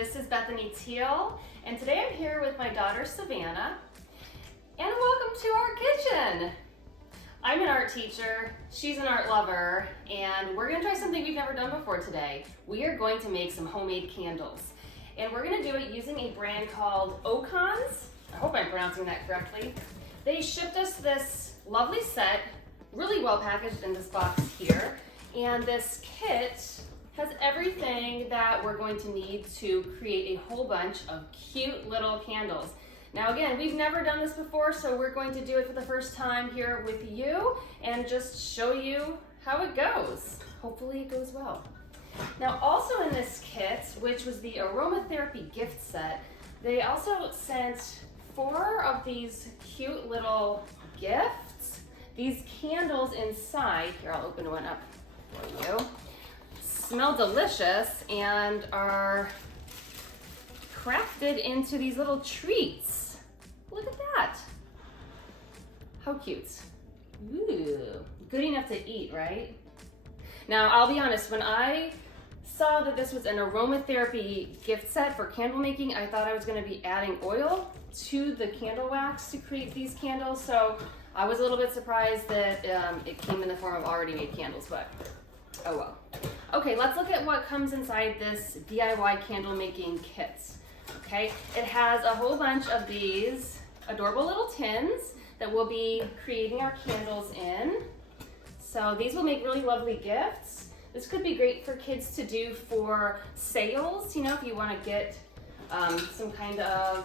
This is Bethany Teal, and today I'm here with my daughter Savannah, and welcome to our kitchen. I'm an art teacher, she's an art lover, and we're gonna try something we've never done before today. We are going to make some homemade candles, and we're gonna do it using a brand called Ohcans. I hope I'm pronouncing that correctly. They shipped us this lovely set, really well packaged in this box here, and this kit has everything that we're going to need to create a whole bunch of cute little candles. Now again, we've never done this before, so we're going to do it for the first time here with you and just show you how it goes. Hopefully it goes well. Now also in this kit, which was the aromatherapy gift set, they also sent 4 of these cute little gifts. These candles inside, here I'll open one up for you, smell delicious and are crafted into these little treats. Look at that. How cute. Ooh, good enough to eat, right? Now, I'll be honest, when I saw that this was an aromatherapy gift set for candle making, I thought I was gonna be adding oil to the candle wax to create these candles, so I was a little bit surprised that it came in the form of already made candles, but oh well. Okay, let's look at what comes inside this DIY candle making kit. Okay, it has a whole bunch of these adorable little tins that we'll be creating our candles in. So these will make really lovely gifts. This could be great for kids to do for sales, you know, if you want to get some kind of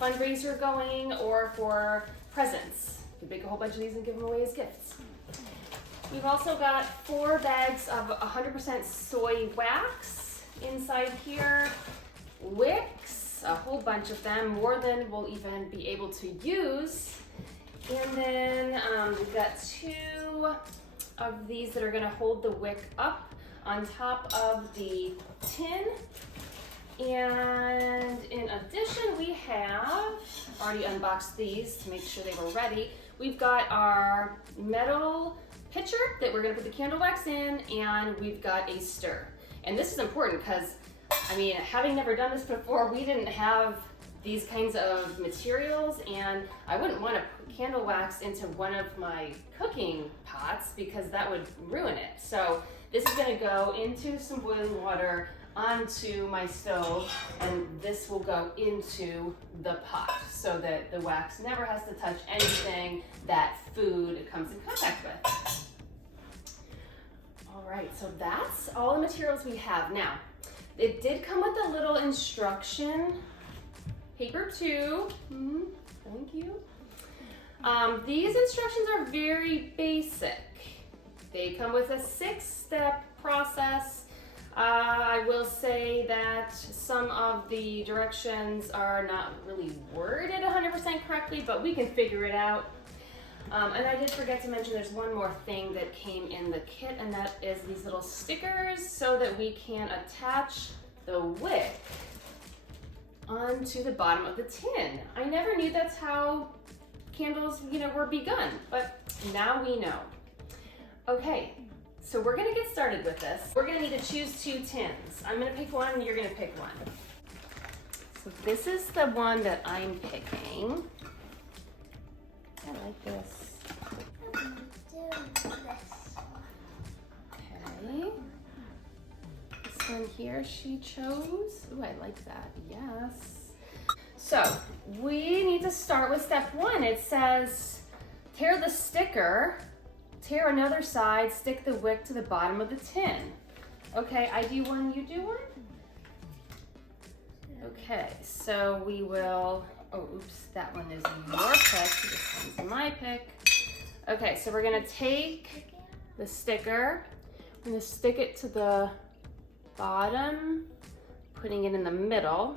fundraiser going, or for presents. You can make a whole bunch of these and give them away as gifts. We've also got 4 bags of 100% soy wax inside here, wicks, a whole bunch of them, more than we'll even be able to use. And then we've got 2 of these that are gonna hold the wick up on top of the tin. And in addition, we have already unboxed these to make sure they were ready. We've got our metal pitcher that we're gonna put the candle wax in, and we've got a stir. And this is important because, I mean, having never done this before, we didn't have these kinds of materials, and I wouldn't want to put candle wax into one of my cooking pots because that would ruin it. So this is gonna go into some boiling water onto my stove, and this will go into the pot so that the wax never has to touch anything that food comes in contact with. All right, so that's all the materials we have. Now, it did come with a little instruction paper too. Thank you. These instructions are very basic. They come with a 6-step process. I will say that some of the directions are not really worded 100% correctly, but we can figure it out. And I did forget to mention there's one more thing that came in the kit, and that is these little stickers so that we can attach the wick onto the bottom of the tin. I never knew that's how candles, you know, were begun, but now we know. Okay. So we're gonna get started with this. We're gonna need to choose 2 tins. I'm gonna pick one and you're gonna pick one. So this is the one that I'm picking. I like this. Okay. This one here she chose. Ooh, I like that, yes. So we need to start with step 1. It says, tear the sticker, tear another side, stick the wick to the bottom of the tin. Okay, I do one, you do one? Okay, so we will, oh, oops, that one is your pick, this one's my pick. Okay, so we're gonna take the sticker, we're gonna stick it to the bottom, putting it in the middle.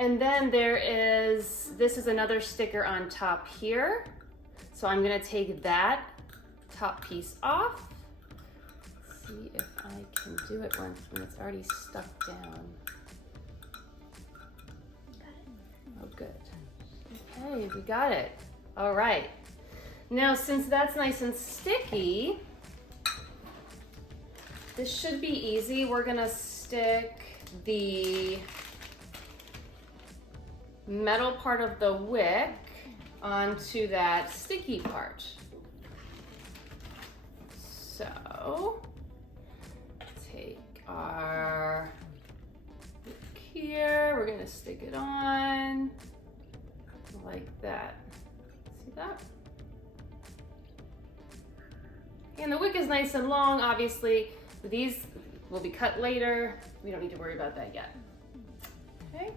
And then this is another sticker on top here. So I'm gonna take that top piece off. Let's see if I can do it when it's already stuck down. Oh, good. Okay, we got it. All right. Now, since that's nice and sticky, this should be easy. We're gonna stick the metal part of the wick onto that sticky part. So take our wick here, we're gonna stick it on like that. See that? And the wick is nice and long, obviously. These will be cut later. We don't need to worry about that yet. Okay.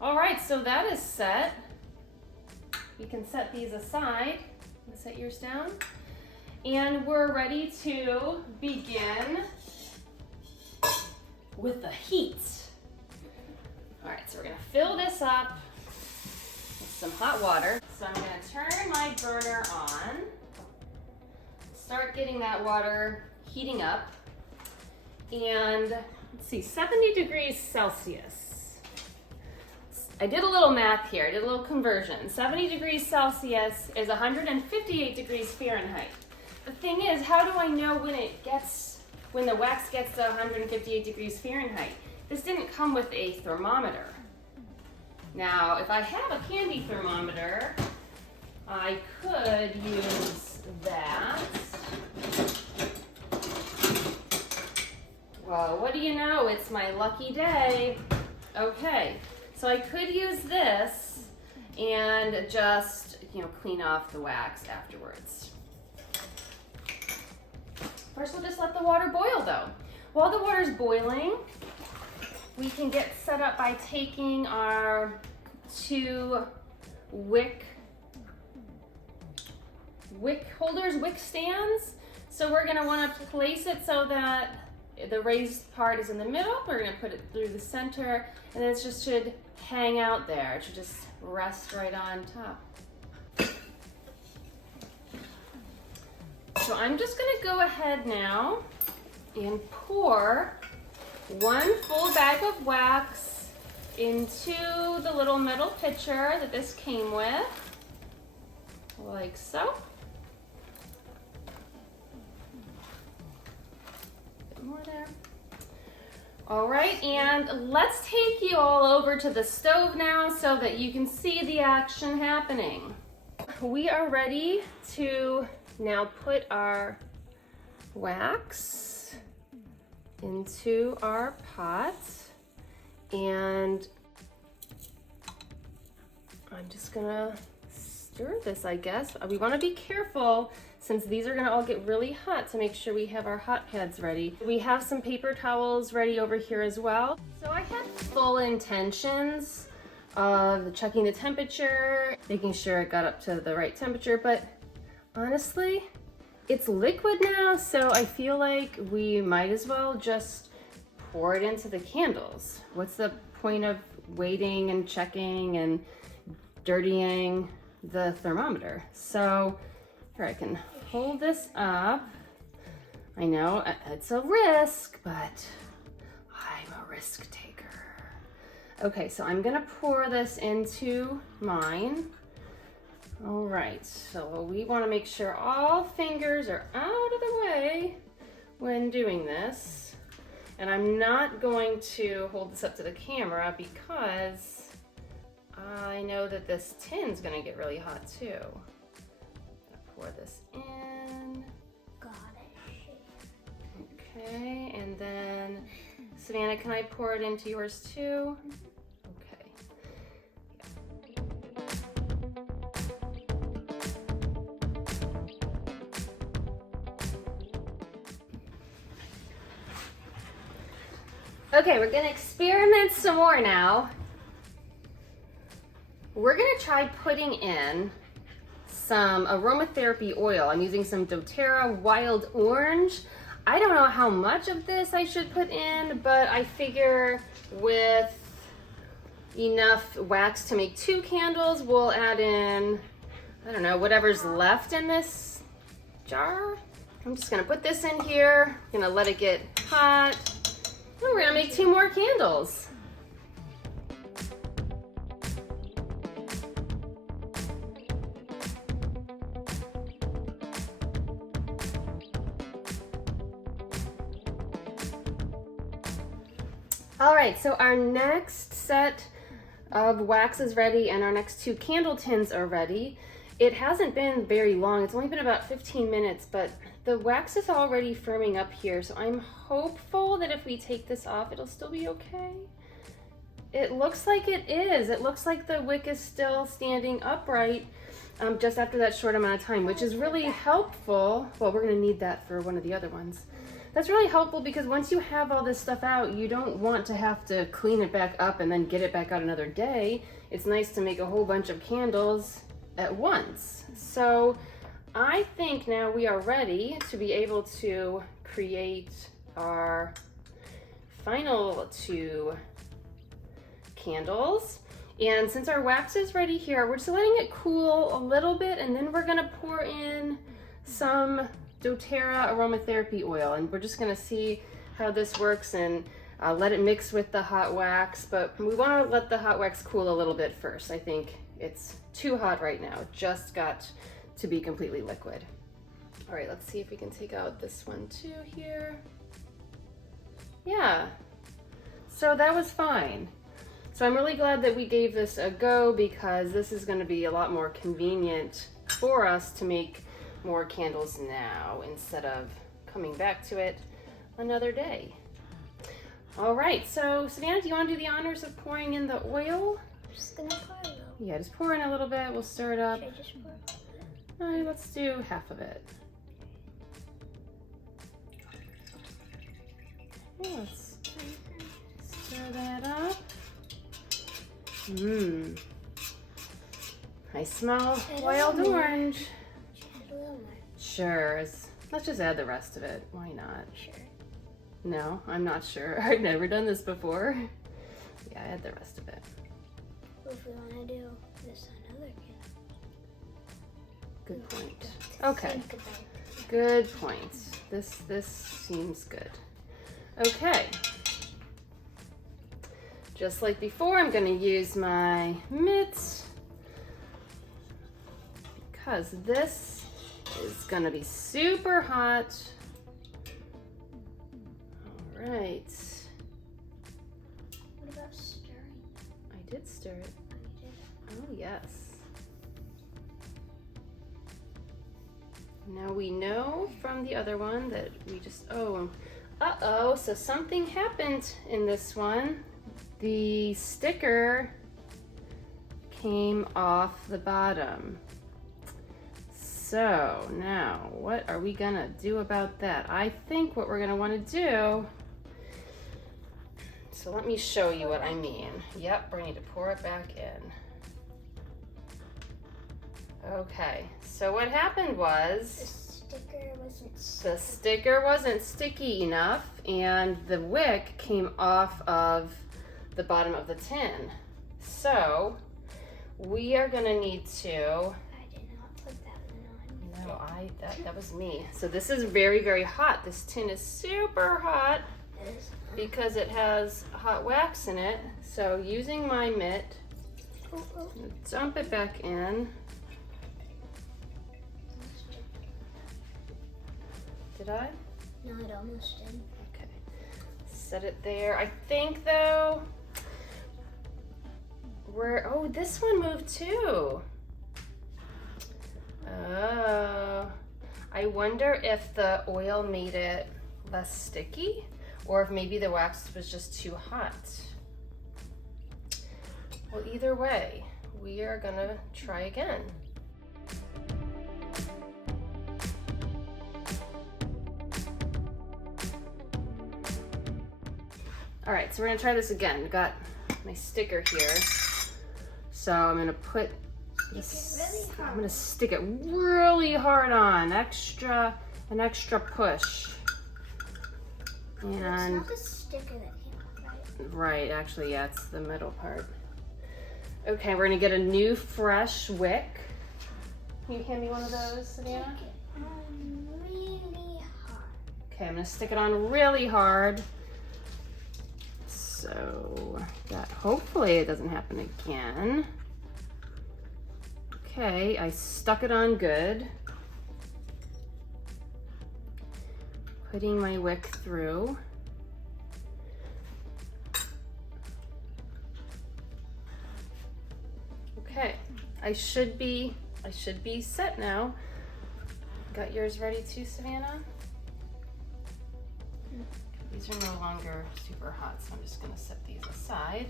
All right, so that is set. You can set these aside. Set yours down. And we're ready to begin with the heat. All right, so we're gonna fill this up with some hot water. So I'm gonna turn my burner on. Start getting that water heating up. And let's see, 70 degrees Celsius. I did a little math here, I did a little conversion. 70 degrees Celsius is 158 degrees Fahrenheit. The thing is, how do I know when the wax gets to 158 degrees Fahrenheit? This didn't come with a thermometer. Now, if I have a candy thermometer, I could use that. Well, what do you know? It's my lucky day. Okay, so I could use this and just, clean off the wax afterwards. First, we'll just let the water boil though. While the water's boiling, we can get set up by taking our 2 wick holders, wick stands. So we're gonna wanna place it so that the raised part is in the middle. We're gonna put it through the center, and then it just should hang out there. It should just rest right on top. So I'm just gonna go ahead now and pour 1 full bag of wax into the little metal pitcher that this came with, like so. More there. All right, and let's take you all over to the stove now so that you can see the action happening. We are ready to now put our wax into our pot, and I'm just gonna stir this, I guess. We want to be careful since these are gonna all get really hot to make sure we have our hot pads ready. We have some paper towels ready over here as well. So I had full intentions of checking the temperature, making sure it got up to the right temperature, but honestly, it's liquid now, so I feel like we might as well just pour it into the candles. What's the point of waiting and checking and dirtying the thermometer? So here, I can hold this up. I know it's a risk, but I'm a risk taker. Okay, so I'm gonna pour this into mine. All right, so we want to make sure all fingers are out of the way when doing this. And I'm not going to hold this up to the camera because I know that this tin's going to get really hot too. I'm going to pour this in. Got it. Okay, and then Savannah, can I pour it into yours too? Okay, we're gonna experiment some more now. We're gonna try putting in some aromatherapy oil. I'm using some doTERRA Wild Orange. I don't know how much of this I should put in, but I figure with enough wax to make 2 candles, we'll add in, I don't know, whatever's left in this jar. I'm just gonna put this in here, gonna let it get hot. And we're gonna make 2 more candles. All right, so our next set of wax is ready and our next 2 candle tins are ready. It hasn't been very long. It's only been about 15 minutes, but the wax is already firming up here. So I'm hopeful that if we take this off, it'll still be okay. It looks like it is. It looks like the wick is still standing upright just after that short amount of time, which is really helpful. Well, we're gonna need that for one of the other ones. That's really helpful because once you have all this stuff out, you don't want to have to clean it back up and then get it back out another day. It's nice to make a whole bunch of candles at once. So I think now we are ready to be able to create our final 2 candles. And since our wax is ready here, we're just letting it cool a little bit, and then we're gonna pour in some doTERRA aromatherapy oil, and we're just gonna see how this works and let it mix with the hot wax. But we want to let the hot wax cool a little bit first. I think it's too hot right now. It just got to be completely liquid. All right, let's see if we can take out this one too here. Yeah, so that was fine. So I'm really glad that we gave this a go because this is going to be a lot more convenient for us to make more candles now instead of coming back to it another day. All right, so Savannah, do you want to do the honors of pouring in the oil? I'm just gonna pour a little. Yeah, just pour in a little bit. We'll stir it up. Should I just pour? All right, let's do half of it. Let's stir that up. Mmm. I smell wild orange. A little more. Sure. Let's just add the rest of it. Why not? Sure. No, I'm not sure. I've never done this before. Yeah, add the rest of it. What if we want to do this on another candle? Good point. Don't Okay. think about it. Good point. This seems good. Okay. Just like before, I'm going to use my mitts because this is going to be super hot. All right. What about stirring? I did stir it. You did. Oh, yes. Now we know from the other one that we just, oh, uh-oh, so something happened in this one. The sticker came off the bottom. So now what are we gonna do about that? I think what we're gonna wanna do, so let me show you what I mean. Yep, we need to pour it back in. Okay, so what happened was the sticker wasn't sticky enough and the wick came off of the bottom of the tin. So we are gonna need to, I did not put that one on. no, that was me. So this is very, very hot. This tin is super hot because it has hot wax in it. So using my mitt, Oh, oh. dump it back in. Did I? No, it almost did. Okay. Set it there. I think though, oh, this one moved too. Oh, I wonder if the oil made it less sticky or if maybe the wax was just too hot. Well, either way, we are gonna try again. All right, so we're gonna try this again. I've got my sticker here. So I'm gonna put this, I'm gonna stick it really hard on, an extra push. It's And not the sticker that came off, right? right, actually, yeah, it's the middle part. Okay, we're gonna get a new fresh wick. Can you hand me one of those, Savannah? Stick it on really hard. Okay, I'm gonna stick it on really hard. So that hopefully it doesn't happen again. Okay, I stuck it on good. Putting my wick through. I should be set now. Got yours ready too, Savannah? These are no longer super hot, so I'm just gonna set these aside.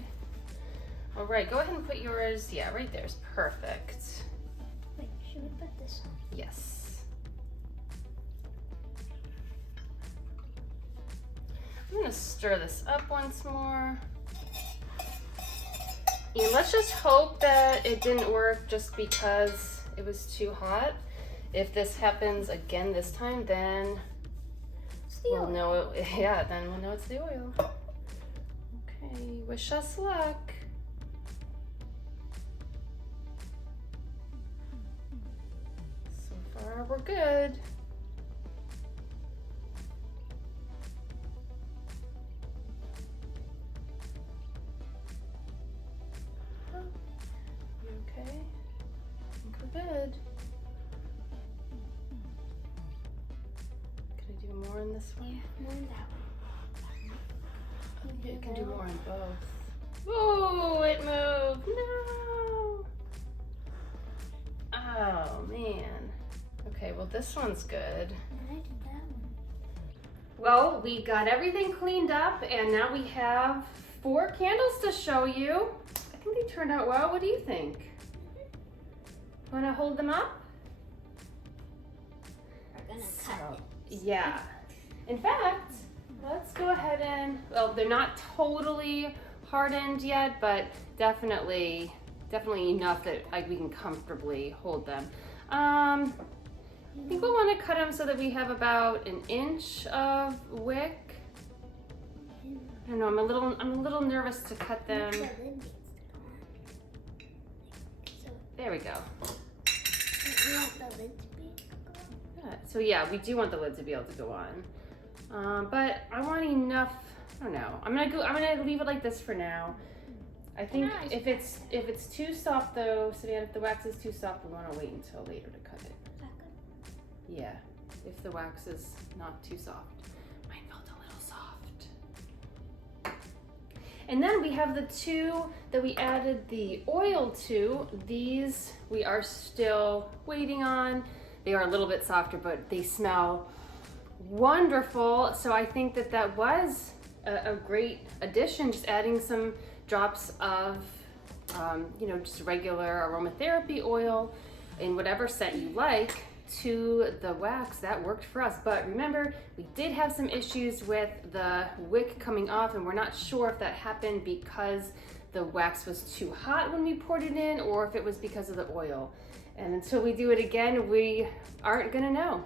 All right, go ahead and put yours, yeah, right there's perfect. Wait, should we put this on? Yes. I'm gonna stir this up once more. And let's just hope that it didn't work just because it was too hot. If this happens again this time, then we'll know it, yeah, then we'll know it's the oil. Okay, wish us luck. So far, we're good. You okay? I think we're good. Can I do more in this one? Yeah, more in that one. You can do more in both. Oh, it moved. No. Oh, man. Okay, well, this one's good. I did that one. Well, we got everything cleaned up, and now we have 4 candles to show you. I think they turned out well. What do you think? Want to hold them up? We're gonna cut it. Yeah. In fact, let's go ahead and, well, they're not totally hardened yet, but definitely enough that we can comfortably hold them. I think we'll want to cut them so that we have about 1 inch of wick. I don't know, I'm a little nervous to cut them. The lid needs to go on. So There we go. we want the lid to be Yeah, so yeah, we do want the lid to be able to go on. But I want enough, I don't know. I'm gonna leave it like this for now. I think Nice. if it's too soft though, Savannah, if the wax is too soft, we want to wait until later to cut it. Is that good? Yeah, if the wax is not too soft. Mine felt a little soft. And then we have the 2 that we added the oil to. These we are still waiting on. They are a little bit softer, but they smell wonderful. So I think that was a great addition, just adding some drops of, just regular aromatherapy oil in whatever scent you like to the wax. That worked for us. But remember, we did have some issues with the wick coming off, and we're not sure if that happened because the wax was too hot when we poured it in or if it was because of the oil. And until we do it again, we aren't gonna know.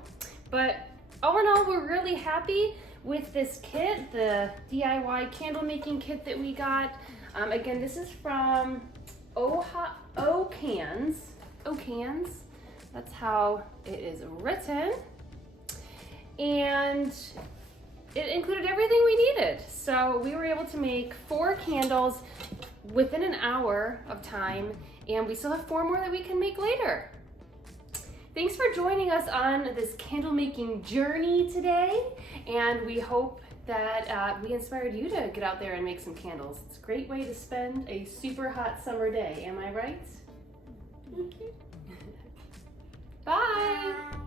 But all in all, we're really happy with this kit, the DIY candle making kit that we got. Again, this is from Ohcans. That's how it is written. And it included everything we needed. So we were able to make 4 candles within an hour of time, and we still have 4 more that we can make later. Thanks for joining us on this candle making journey today, and we hope that we inspired you to get out there and make some candles. It's a great way to spend a super hot summer day, am I right? Bye! Bye.